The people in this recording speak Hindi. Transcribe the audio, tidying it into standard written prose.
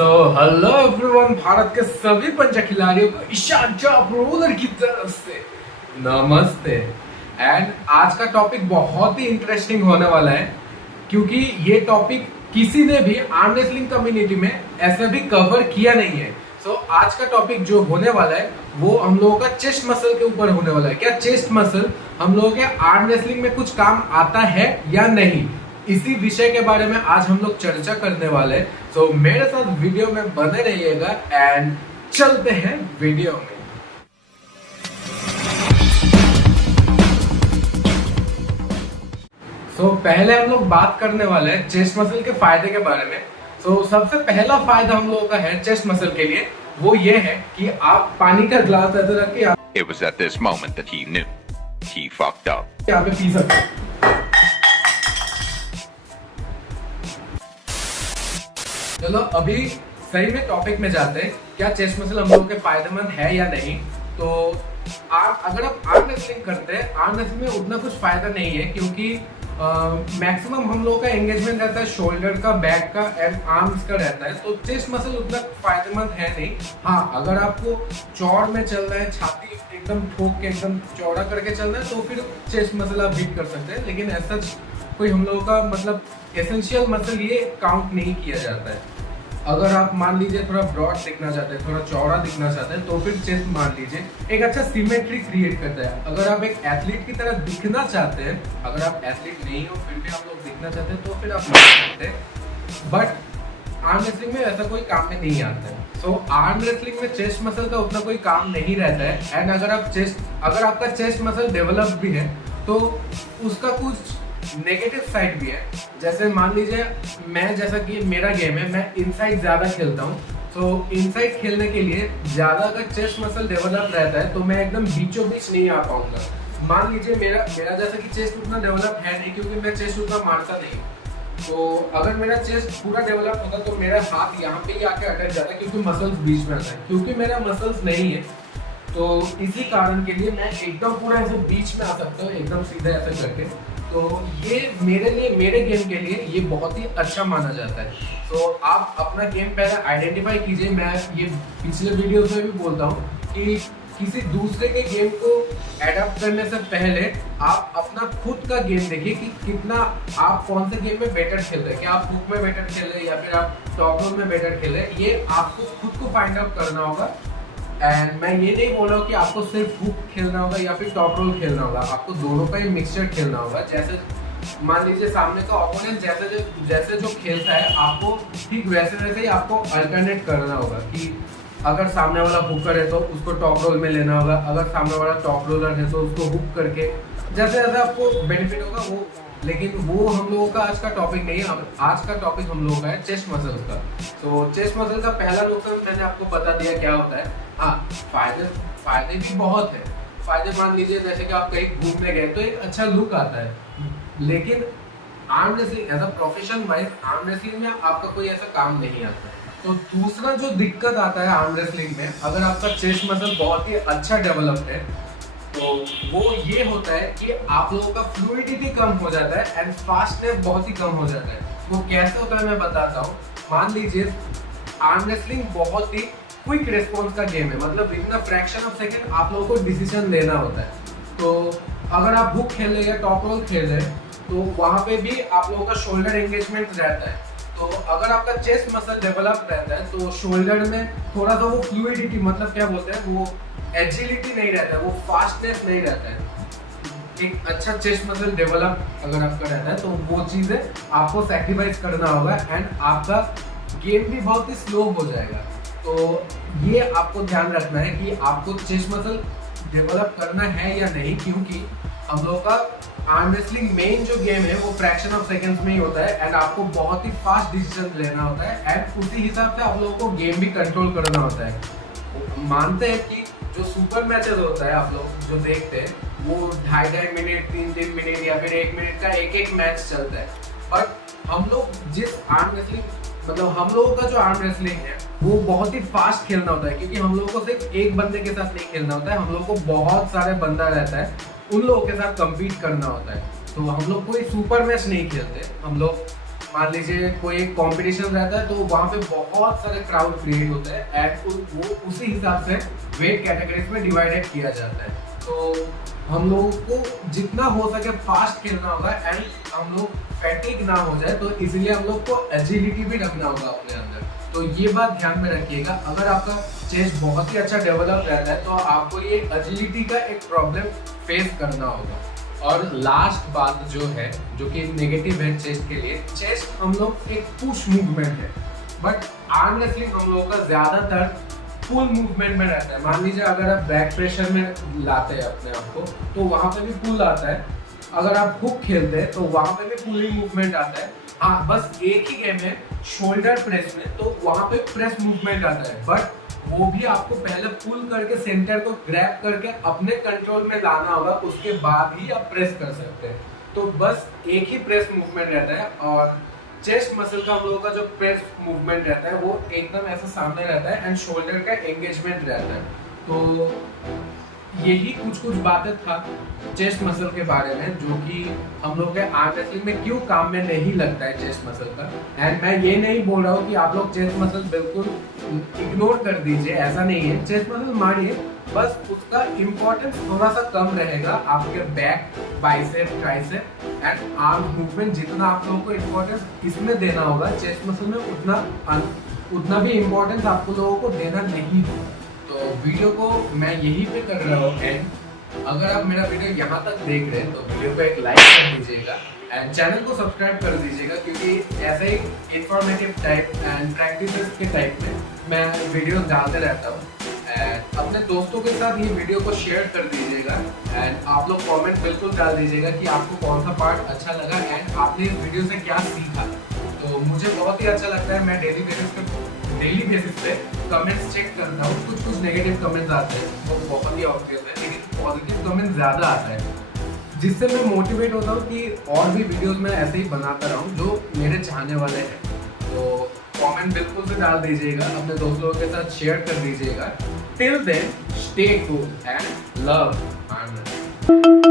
सो हेलो एवरीवन, भारत के सभी पंजा खिलाड़ियों को ईशान चापरोलर की तरफ से नमस्ते। एंड आज का टॉपिक बहुत ही इंटरेस्टिंग होने वाला है क्योंकि ये टॉपिक किसी ने भी आर्म रेसलिंग कम्युनिटी में ऐसे भी कवर किया नहीं है। सो आज का टॉपिक जो होने वाला है वो हम लोगों का चेस्ट मसल के ऊपर होने वाला है। क्या चेस्ट मसल हम लोगों के आर्म रेसलिंग में कुछ काम आता है या नहीं, इसी विषय के बारे में आज हम लोग चर्चा करने वाले हैं। तो मेरे साथ वीडियो में बने रहिएगा एंड चलते हैं वीडियो में। पहले हम लोग बात करने वाले हैं चेस्ट मसल के फायदे के बारे में। सबसे पहला फायदा हम लोगों का है चेस्ट मसल के लिए, वो ये है कि आप पानी का ग्लास ऐसे रख के It was at this moment that he knew he fucked up. यहाँ पे पी सकते हैं। चलो अभी सही में टॉपिक में जाते हैं। क्या चेस्ट मसल हम लोगों के फायदेमंद है या नहीं। तो अगर आप आर्म रेसलिंग करते हैं, आर्म रेसलिंग में उतना कुछ फायदा नहीं है क्योंकि मैक्सिमम हम लोगों का एंगेजमेंट रहता है शोल्डर का, बैक का एंड आर्म्स का रहता है। तो चेस्ट मसल उतना फायदेमंद है नहीं। हाँ, अगर आपको चौड़ में चलना है, छाती एकदम ठोक के एकदम चौड़ा करके चलना है तो फिर चेस्ट मसल आप बीट कर सकते हैं, लेकिन ऐसा कोई हम लोगों का मतलब एसेंशियल मसल ये काउंट नहीं किया जाता है। अगर आप मान लीजिए थोड़ा ब्रॉड दिखना चाहते हैं, थोड़ा चौड़ा दिखना चाहते हैं तो फिर चेस्ट मान लीजिए एक अच्छा सिमेट्री क्रिएट करता है। अगर आप एक एथलीट की तरह दिखना चाहते हैं, अगर आप एथलीट नहीं हो फिर भी आप लोग दिखना चाहते हैं तो फिर आप मान सकते हैं, बट आर्म रेसलिंग में ऐसा कोई काम में नहीं आता है। आर्म रेसलिंग में चेस्ट मसल का उतना कोई काम नहीं रहता है। एंड अगर आपका चेस्ट मसल डेवलप भी है तो उसका कुछ नेगेटिव साइड भी है। जैसे मान लीजिए मैं, जैसा कि मेरा गेम है, मैं इनसाइड ज्यादा खेलता हूँ। तो इनसाइड खेलने के लिए ज्यादा अगर चेस्ट मसल डेवलप रहता है तो मैं एकदम बीचों बीच नहीं आ पाऊंगा। मान लीजिए मेरा जैसा कि चेस्ट उतना डेवलप है नहीं क्योंकि मैं चेस्ट उतना मारता नहीं। तो अगर मेरा चेस्ट पूरा डेवलप होता तो मेरा हाथ यहाँ पे ही आके अटक जाता क्योंकि मसल्स बीच में आता है। क्योंकि मेरा मसल्स नहीं है तो इसी कारण के लिए मैं एकदम पूरा ऐसे बीच में आ सकता हूँ, एकदम सीधे ऐसे करके। तो ये मेरे लिए, मेरे गेम के लिए ये बहुत ही अच्छा माना जाता है। तो आप अपना गेम पहले आइडेंटिफाई कीजिए। मैं ये पिछले वीडियो में भी बोलता हूँ कि किसी दूसरे के गेम को एडप्ट करने से पहले आप अपना खुद का गेम देखिए कि कितना आप कौन से गेम में बेटर खेल रहे हैं। क्या आप हुक में बेटर खेल रहे हैं या फिर आप टॉप रोल में बेटर खेल रहे हैं, ये आपको खुद को फाइंड आउट करना होगा। एंड मैं ये नहीं बोल रहा हूँ कि आपको सिर्फ हुक खेलना होगा या फिर टॉप रोल खेलना होगा, आपको दोनों का ही मिक्सचर खेलना होगा। जैसे मान लीजिए सामने का ओपोनेंट जैसे जो खेलता है आपको ठीक वैसे ही आपको अल्टरनेट करना होगा कि अगर सामने वाला हुकर है तो उसको टॉप रोल में लेना होगा, अगर सामने वाला टॉप रोलर है तो उसको हुक करके जैसे आपको बेनिफिट होगा वो। लेकिन वो हम लोगों का आज का टॉपिक नहीं है। आज का टॉपिक हम लोगों का है चेस्ट मसल्स का। तो चेस्ट मसल का पहला नुकसान मैंने आपको बता दिया क्या होता है। हाँ, फायदे भी बहुत है। फायदे मान लीजिए जैसे कि आप कहीं घूमने गए तो एक अच्छा लुक आता है, लेकिन arm wrestling as a profession wise arm wrestling में आपका कोई ऐसा काम नहीं आता। तो दूसरा जो दिक्कत आता है आर्म रेसलिंग में, अगर आपका चेस्ट मसल बहुत ही अच्छा डेवलप्ड है तो वो ये होता है कि आप लोगों का फ्लूइडिटी कम हो जाता है एंड फास्टनेस बहुत ही कम हो जाता है। वो कैसे होता है मैं बताता हूँ। मान लीजिए आर्म रेसलिंग बहुत ही क्विक रिस्पॉन्स का गेम है, मतलब with in fraction of second आप लोगों को डिसीजन लेना होता है। तो अगर आप हुक खेल रहे हैं, टॉप रोल खेल रहे हैं तो वहाँ पे भी आप लोगों का शोल्डर एंगेजमेंट रहता है। तो अगर आपका चेस्ट मसल डेवलप रहता है तो शोल्डर में थोड़ा सा वो फ्लूइडिटी, मतलब क्या बोलते हैं, वो एजिलिटी नहीं रहता है, वो फास्टनेस नहीं रहता है। एक अच्छा चेस्ट मसल डेवलप अगर आपका रहता है तो वो चीज़ें आपको सैक्रिफाइस करना होगा एंड आपका गेम भी बहुत ही स्लो हो जाएगा। तो ये आपको ध्यान रखना है कि आपको चेस्ट मसल डेवलप करना है या नहीं, क्योंकि हम लोगों का आर्म रेसलिंग मेन जो गेम है वो फ्रैक्शन ऑफ सेकंड्स में ही होता है एंड आपको बहुत ही फास्ट डिसीजन लेना होता है एंड उसी हिसाब से आप लोगों को गेम भी कंट्रोल करना होता है। मानते हैं कि जो सुपर मैचेस होता है आप लोग जो देखते हैं वो 2.5 मिनट, 3 मिनट या फिर 1 मिनट का एक मैच चलता है। बट हम लोग जिस आर्म रेसलिंग, मतलब हम लोगों का जो आर्म रेसलिंग है वो बहुत ही फास्ट खेलना होता है क्योंकि हम लोगों को सिर्फ एक बंदे के साथ नहीं खेलना होता है, हम लोगों को बहुत सारे बंदा रहता है, उन लोगों के साथ कम्पीट करना होता है। तो हम लोग कोई सुपर मैच नहीं खेलते, हम लोग मान लीजिए कोई एक कंपटीशन रहता है तो वहाँ पे बहुत सारे क्राउड क्रिएट होते हैं एंड वो उसी हिसाब से वेट कैटेगरीज में डिवाइडेड किया जाता है। तो हम लोगों को जितना हो सके फास्ट खेलना होगा एंड हम लोग फैटिक ना हो जाए, तो इसलिए हम लोग को एजिलिटी भी रखना होगा अपने अंदर। तो ये बात ध्यान में रखिएगा, अगर आपका चेस्ट बहुत ही अच्छा डेवलप रहता है तो आपको ये एजिलिटी का एक प्रॉब्लम फेस करना होगा। और लास्ट बात जो है, जो कि नेगेटिव है चेस्ट के लिए, चेस्ट हम लोग एक पुश मूवमेंट है, बट आर्म रेसलिंग हम लोगों का ज्यादातर पुल मूवमेंट में रहता है। मान लीजिए अगर आप बैक प्रेशर में लाते हैं अपने आप को तो वहां पे भी पुल आता है, अगर आप हुक खेलते हैं तो वहां पे भी पुलिंग मूवमेंट आता है। हाँ, बस एक ही गेम है शोल्डर प्रेस में, तो वहां पे प्रेस मूवमेंट आता है, बट वो भी आपको पहले पुल करके सेंटर को ग्रैब करके अपने कंट्रोल में लाना होगा, उसके बाद ही आप प्रेस कर सकते हैं। तो बस एक ही प्रेस मूवमेंट रहता है और चेस्ट मसल का हम लोगों का जो प्रेस मूवमेंट रहता है वो एकदम ऐसा सामने रहता है एंड शोल्डर का एंगेजमेंट रहता है। तो यही कुछ बातें था चेस्ट मसल के बारे में, जो कि हम लोग के आर्म रेसलिंग में क्यों काम में नहीं लगता है चेस्ट मसल का। एंड मैं ये नहीं बोल रहा हूँ कि आप लोग चेस्ट मसल बिल्कुल इग्नोर कर दीजिए, ऐसा नहीं है। चेस्ट मसल मारिए, बस उसका इम्पोर्टेंस थोड़ा सा कम रहेगा आपके back, bicep, tricep and arm movement. जितना आप लोगों को इम्पोर्टेंस इसमें देना होगा चेस्ट मसल में, उतना भी इम्पोर्टेंस आपको लोगों को देना नहीं होगा। तो वीडियो को मैं यहीं पे कर रहा हूँ एंड अगर आप मेरा वीडियो यहाँ तक देख रहे हैं तो वीडियो को एक लाइक कर दीजिएगा एंड चैनल को सब्सक्राइब कर दीजिएगा, क्योंकि ऐसे ही इंफॉर्मेटिव टाइप एंड प्रैक्टिसेस के टाइप में मैं वीडियो डालते रहता हूँ। एंड अपने दोस्तों के साथ ये वीडियो को शेयर कर दीजिएगा एंड आप लोग कमेंट बिल्कुल डाल दीजिएगा कि आपको कौन सा पार्ट अच्छा लगा एंड आपने इस वीडियो से क्या सीखा। तो मुझे बहुत ही अच्छा लगता है, मैं डेली बेसिस पे कमेंट्स चेक करता हूँ। कुछ नेगेटिव कमेंट्स आते हैं वो बहुत ही ऑब्वियस है, लेकिन पॉजिटिव कमेंट ज़्यादा आता है, जिससे मैं मोटिवेट होता हूँ कि और भी वीडियोस मैं ऐसे ही बनाता रहूँ जो मेरे चाहने वाले हैं। तो कमेंट बिल्कुल से डाल दीजिएगा, अपने दोस्तों के साथ शेयर कर दीजिएगा। Till then stay cool and love.